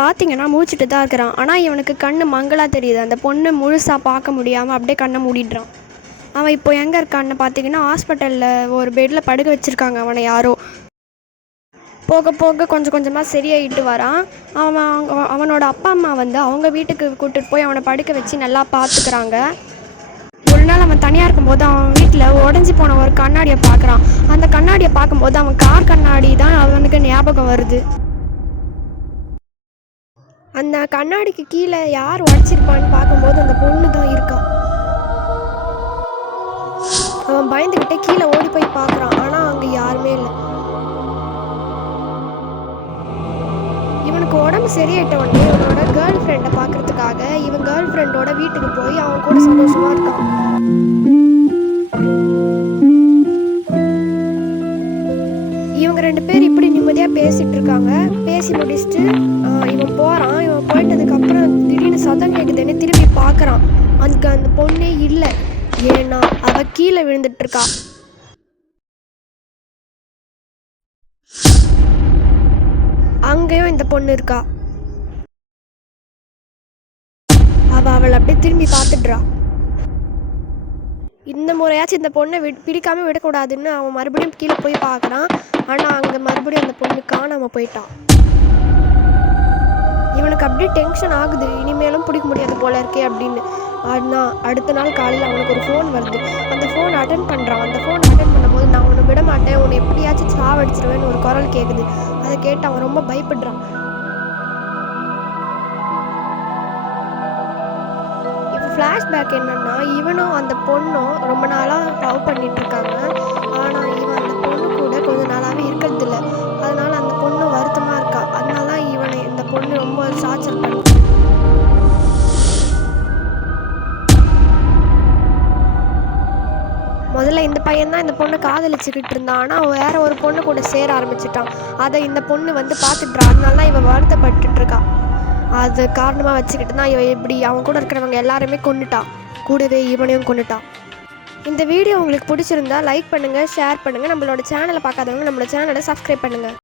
பார்த்தீங்கன்னா முழிச்சிட்டு தான் இருக்கிறான். ஆனால் இவனுக்கு கண்ணு மங்கலாக தெரியுது. அந்த பொண்ணு முழுசாக பார்க்க முடியாமல் அப்படியே கண்ணை மூடிடுறான். அவன் இப்போ எங்கே இருக்கான்னு பார்த்தீங்கன்னா ஹாஸ்பிட்டலில் ஒரு பெட்டில் படுக்க வச்சுருக்காங்க அவனை யாரோ. போக போக கொஞ்சம் கொஞ்சமாக சரியாயிட்டு வரான். அவனோட அப்பா அம்மா வந்து அவங்க வீட்டுக்கு கூட்டிகிட்டு போய் அவனை படுக்க வச்சு நல்லா பார்த்துக்கிறாங்க. ஒரு நாள் அவன் தனியாக இருக்கும்போது அவன் வீட்டில் உடஞ்சி போன ஒரு கண்ணாடியை பார்க்குறான். அந்த கண்ணாடியை பார்க்கும்போது அவன் கார் கண்ணாடி தான் அவனுக்கு ஞாபகம் வருது. அந்த கண்ணாடிக்கு கீழே யார் உடச்சிருப்பான்னு பார்க்கும்போது அந்த பொண்ணு தான் இருக்கா. அவன் பயந்துக்கிட்டே கீழே ஓடி போய் பார்க்குறான். ஆனால் அங்கே யாருமே இல்லை. இவனுக்கு உடம்பு சரியாயிட்ட உடனே இவனோட கேர்ள் ஃப்ரெண்டை பார்க்கறதுக்காக இவன் கேர்ள் ஃப்ரெண்டோட வீட்டுக்கு போய் அவன் கூட சந்தோஷமாக இருக்கான். இவங்க 2 பேர் இப்படி நிம்மதியாக பேசிகிட்டு இருக்காங்க. பேசி முடிச்சுட்டு இவன் போகிறான். இவன் போயிட்டதுக்கப்புறம் திடீர்னு சத்தம் கேட்குதுன்னு திரும்பி பார்க்குறான். அதுக்கு அந்த பொண்ணே இல்லை. ஏன்னா அவள் கீழே விழுந்துட்டு இருக்கா. அங்கேயும் இந்த பொண்ணு இருக்கா. அவளை அப்படியே திரும்பி பார்த்துடுறா. இந்த முறையாச்சும் இந்த பொண்ணை பிடிக்காமல் விடக்கூடாதுன்னு அவன் மறுபடியும் கீழே போய் பார்க்குறான். ஆனால் அங்கே மறுபடியும் அந்த பொண்ணு காணாமல் போயிட்டான். இவனுக்கு அப்படியே டென்ஷன் ஆகுது. இனிமேலும் பிடிக்க முடியாது போல இருக்கே அப்படின்னு. ஆனால் அடுத்த நாள் காலையில் அவனுக்கு ஒரு ஃபோன் வருது. அந்த ஃபோன் அட்டன் பண்ணுறான். அந்த ஃபோன் அட்டன் பண்ணும்போது நான் உன்னை விட மாட்டேன், உன்னை எப்படியாச்சும் சாவடிச்சிருவேன்னு ஒரு குரல் கேட்குது. அதை கேட்டு அவன் ரொம்ப பயப்படுறான். இப்போ ஃப்ளாஷ்பேக் என்னன்னா, இவனும் அந்த பொண்ணும் ரொம்ப நாளாக லவ் பண்ணிட்டு இருக்காங்க. ஆனால் இவன் அந்த பொண்ணு கூட கொஞ்ச நாளாகவே இருக்கிறது இல்லை. அதனால அந்த பொண்ணு வருத்தமாக இருக்கா. அதனால தான் இவனை இந்த பொண்ணு ரொம்ப டார்ச்சர் பண்ணுது. முதல்ல இந்த பையன் தான் இந்த பொண்ணை காதலிச்சுக்கிட்டு இருந்தான். ஆனால் வேற ஒரு பொண்ணு கூட சேர ஆரம்பிச்சிட்டான். அதை இந்த பொண்ணு வந்து பார்த்துட்றா. அதனால தான் இவன் வருத்தப்பட்டு இருக்கா. அது காரணமாக வச்சுக்கிட்டு தான் இவன் இப்படி அவன் கூட இருக்கிறவங்க எல்லாருமே கொண்டுட்டான். கூடவே இவனையும் கொண்டுட்டான். இந்த வீடியோ உங்களுக்கு பிடிச்சிருந்தா லைக் பண்ணுங்கள், ஷேர் பண்ணுங்கள். நம்மளோட சேனலை பார்க்காதவங்க நம்மளோட சேனலை சப்ஸ்கிரைப் பண்ணுங்கள்.